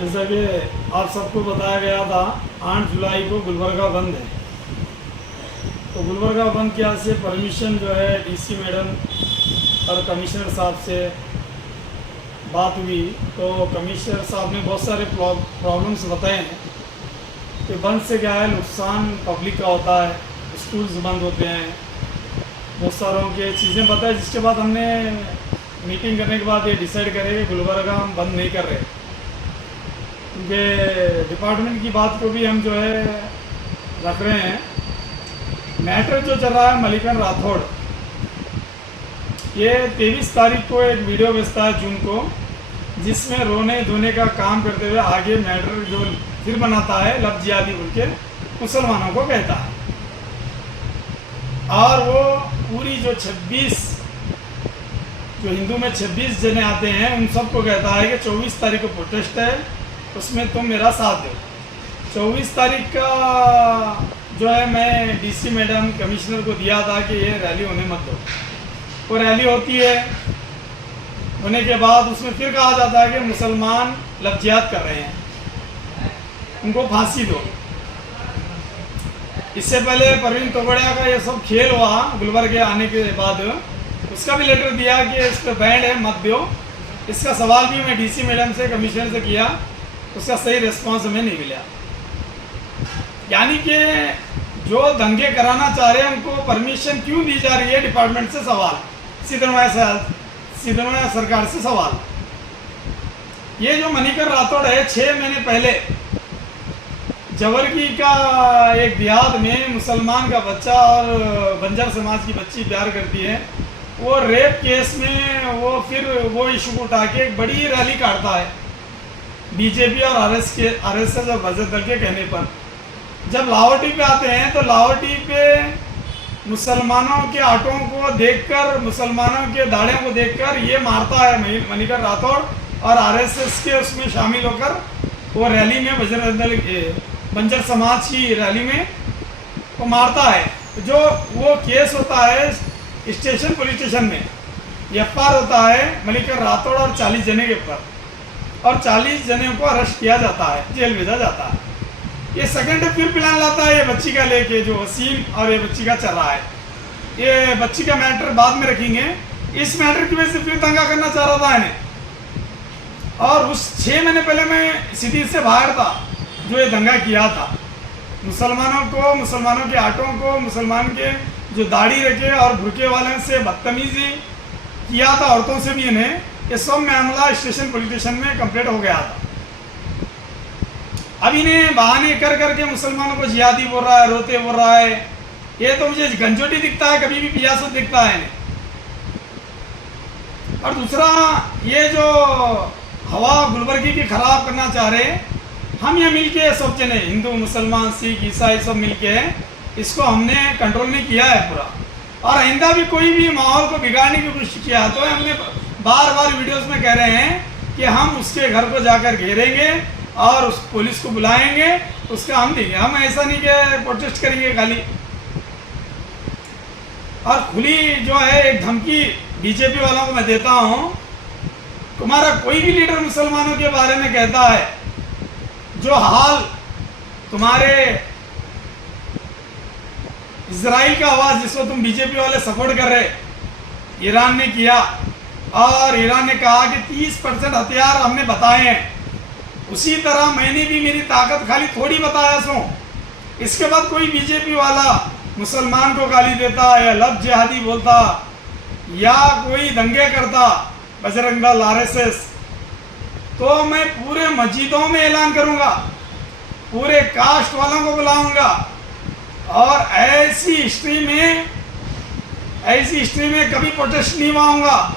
जैसा कि आप सबको बताया गया था 8 जुलाई को गुलबर्गा बंद है। तो गुलबर्गा बंद के से परमिशन जो है डीसी मैडम और कमिश्नर साहब से बात हुई, तो कमिश्नर साहब ने बहुत सारे प्रॉब्लम्स बताए हैं कि बंद से क्या है, नुकसान पब्लिक का होता है, स्कूल्स बंद होते हैं, बहुत सारों के चीज़ें बताए। जिसके बाद हमने मीटिंग करने के बाद ये डिसाइड करें कि गुलबर्गा हम बंद नहीं कर रहे, क्योंकि डिपार्टमेंट की बात को भी हम जो है रख रहे हैं। मैटर जो चल रहा है मलिकन राठौड़, ये 23 तारीख को एक वीडियो भेजता है जून को, जिसमें रोने धोने का काम करते हुए आगे मैटर जो फिर बनाता है लफ्ज़ जिहादी बोल के मुसलमानों को कहता है। और वो पूरी जो 26 जो हिंदू में 26 जने आते हैं उन सबको कहता है कि 24 तारीख को प्रोटेस्ट है, उसमें तुम मेरा साथ दो। 24 तारीख का जो है मैं डीसी मैडम कमिश्नर को दिया था कि ये रैली होने मत दो। वो रैली होती है, होने के बाद उसमें फिर कहा जाता है कि मुसलमान लफ्ज़ जिहाद कर रहे हैं, उनको फांसी दो। इससे पहले परवीन तोगड़िया का ये सब खेल हुआ गुलबर्गे आने के बाद, उसका भी लेटर दिया कि इस पर बैंड है, मत दो। इसका सवाल भी मैं डीसी मैडम से कमिश्नर से किया, उसका सही रिस्पांस हमें नहीं मिला। यानी कि जो दंगे कराना चाह रहे हैं उनको परमिशन क्यों दी जा रही है डिपार्टमेंट से सवाल, सिद्धरमैया सरकार से सवाल। ये जो मलिकन राठौड़ है 6 महीने पहले जवरगी का एक देहात में मुसलमान का बच्चा और बंजर समाज की बच्ची प्यार करती है, वो रेप केस में वो फिर वो इशू को उठा के एक बड़ी रैली काटता है बीजेपी और आरएसएस और बजरंग दल के कहने पर। जब लाहौटी पे आते हैं तो लाहौटी पे मुसलमानों के आटों को देखकर, मुसलमानों के दाढ़ों को देखकर ये मारता है मलिकन राठौड़, और आरएसएस के उसमें शामिल होकर वो रैली में बजरंग दल बंजर समाज की रैली में वो मारता है। जो वो केस होता है स्टेशन पुलिस स्टेशन में, एफआईआर होता है मलिकन राठौड़ और 40 जने के ऊपर, और 40 जने को अरेस्ट किया जाता है, जेल भेजा जाता है। ये सेकंड फिर प्लान लाता है ये बच्ची का लेके, जो वसीम और ये बच्ची का चल रहा है। ये बच्ची का मैटर बाद में रखेंगे, इस मैटर की वजह से फिर दंगा करना चाह रहा था इन्हें। और उस 6 महीने पहले मैं सिटी से बाहर था जो ये दंगा किया था, मुसलमानों को, मुसलमानों के आटों को, मुसलमान के जो दाढ़ी रखे और भुरके वाले से बदतमीजी किया था, औरतों से भी इन्हें, ये सब मामला स्टेशन पुलिस स्टेशन में कंप्लीट हो गया था। अब इन्हें बहाने कर करके मुसलमानों को जिहादी बोल रहा है, रोते बोल रहा है। ये तो मुझे गंजोटी दिखता है, कभी भी पियासत दिखता है इन्हें। और दूसरा, ये जो हवा गुलबर्गी की खराब करना चाह रहे, हम ये मिलके सब जने हिंदू मुसलमान सिख ईसाई सब मिलके इसको हमने कंट्रोल में किया है पूरा। और आइंदा भी कोई भी माहौल को बिगाड़ने की कोशिश किया तो हमने बार बार वीडियोस में कह रहे हैं कि हम उसके घर को जाकर घेरेंगे और उस पुलिस को बुलाएंगे, उसका हम देंगे। हम ऐसा नहीं कि प्रोटेस्ट करेंगे खाली। और खुली जो है एक धमकी बीजेपी वालों को मैं देता हूँ, तुम्हारा कोई भी लीडर मुसलमानों के बारे में कहता है, जो हाल तुम्हारे इजराइल का हुआ जिसको तुम बीजेपी वाले सपोर्ट कर रहे, ईरान ने किया, और ईरान ने कहा कि 30% हथियार हमने बताए हैं, उसी तरह मैंने भी मेरी ताकत खाली थोड़ी बताया सो। इसके बाद कोई बीजेपी वाला मुसलमान को गाली देता या लफ्ज़ जिहादी बोलता या कोई दंगे करता, बजरंग दल आरएसएस, तो मैं पूरे मस्जिदों में ऐलान करूंगा, पूरे कास्ट वालों को बुलाऊंगा, और ऐसी हिस्ट्री में कभी प्रोटेस्ट नहीं मांगूंगा,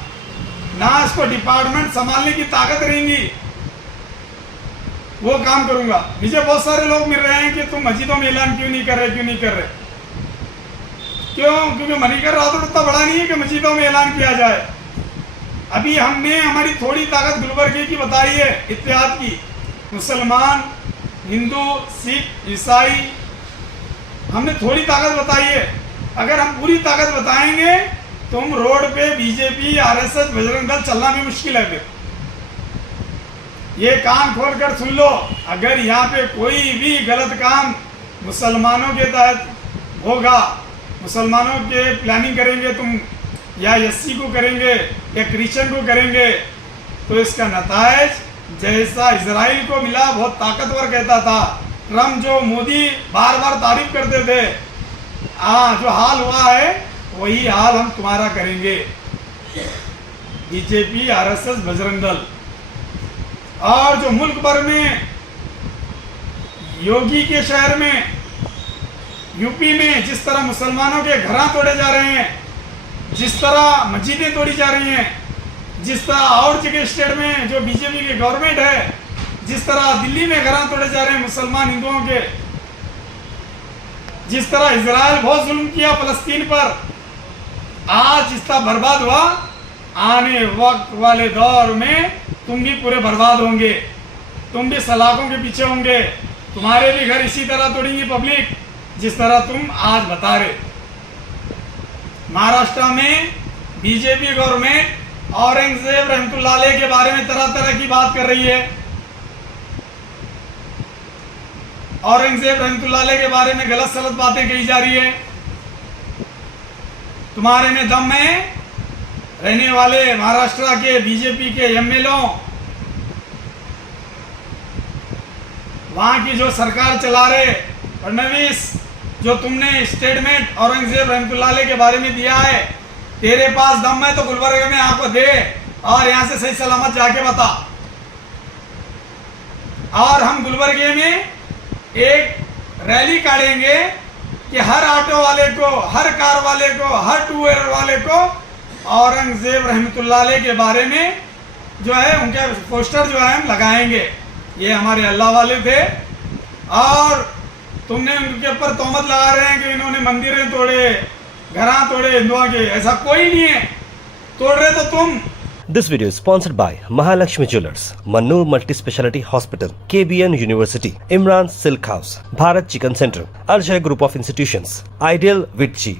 ना इसको डिपार्टमेंट संभालने की ताकत रहेगी, वो काम करूंगा। मुझे बहुत सारे लोग मिल रहे हैं कि तुम मस्जिदों में ऐलान क्यों नहीं कर रहे, क्यों? क्योंकि मलिकन राठौड़ इतना बड़ा नहीं है कि मस्जिदों में ऐलान किया जाए। अभी हमने हमारी थोड़ी ताकत गुलबर्गे की बताई है, इत्तेहाद की। मुसलमान, हिंदू, सिख, ईसाई, हमने थोड़ी ताकत बताई है। अगर हम पूरी ताकत बताएंगे तुम रोड पे बीजेपी, आरएसएस, बजरंग दल चलना भी मुश्किल है। फिर ये कान खोल कर सुन लो, अगर यहाँ पे कोई भी गलत काम मुसलमानों के तहत होगा, मुसलमानों के प्लानिंग करेंगे तुम, या एससी को करेंगे या क्रिश्चियन को करेंगे, तो इसका नतायज जैसा इजराइल को मिला, बहुत ताकतवर कहता था ट्रम्प, जो मोदी बार बार तारीफ करते थे, जो हाल हुआ है वही हाल हम तुम्हारा करेंगे। बीजेपी, आरएसएस, बजरंग दल, और जो मुल्क भर में, योगी के शहर में, यूपी में जिस तरह मुसलमानों के घर तोड़े जा रहे हैं, जिस तरह मस्जिदें तोड़ी जा रही हैं, जिस तरह और जगह स्टेट में जो बीजेपी की गवर्नमेंट है, जिस तरह दिल्ली में घर तोड़े जा रहे हैं मुसलमान हिंदुओं के, जिस तरह इजराइल बहुत जुल्म किया फलस्तीन पर, आज जिस तरह बर्बाद हुआ, आने वक्त वाले दौर में तुम भी पूरे बर्बाद होंगे, तुम भी सलाखों के पीछे होंगे, तुम्हारे भी घर इसी तरह तोड़ेंगी पब्लिक जिस तरह तुम आज बता रहे। महाराष्ट्र में बीजेपी गवर्नमेंट औरंगजेब रहमतुल्लाह अलैह के बारे में तरह तरह की बात कर रही है। औरंगजेब रहमतुल्लाह अलैह के बारे में गलत सलत बातें कही जा रही है। तुम्हारे में दम में रहने वाले महाराष्ट्र के बीजेपी के एमएलओ, वहां की जो सरकार चला रहे फडणवीस, जो तुमने स्टेटमेंट औरंगजेब रहमतुल्लाह अलैह के बारे में दिया है, तेरे पास दम है तो गुलबर्गा में आपको दे और यहां से सही सलामत जाके बता। और हम गुलबर्गे में एक रैली काटेंगे कि हर ऑटो वाले को, हर कार वाले को, हर टू व्हीलर वाले को औरंगजेब रहमतुल्लाह अलैह के बारे में जो है उनके पोस्टर जो है हम लगाएंगे। ये हमारे अल्लाह वाले थे, और तुमने उनके ऊपर तोहमत लगा रहे हैं कि इन्होंने मंदिरें तोड़े, घरां तोड़े हिंदुओं के, ऐसा कोई नहीं है, तोड़ रहे तो तुम। This video is sponsored by Mahalakshmi Jewelers, Mannur Multi Speciality Hospital, KBN University, Imran Silk House, Bharat Chicken Center, Arjay Group of Institutions, Ideal Vitchi.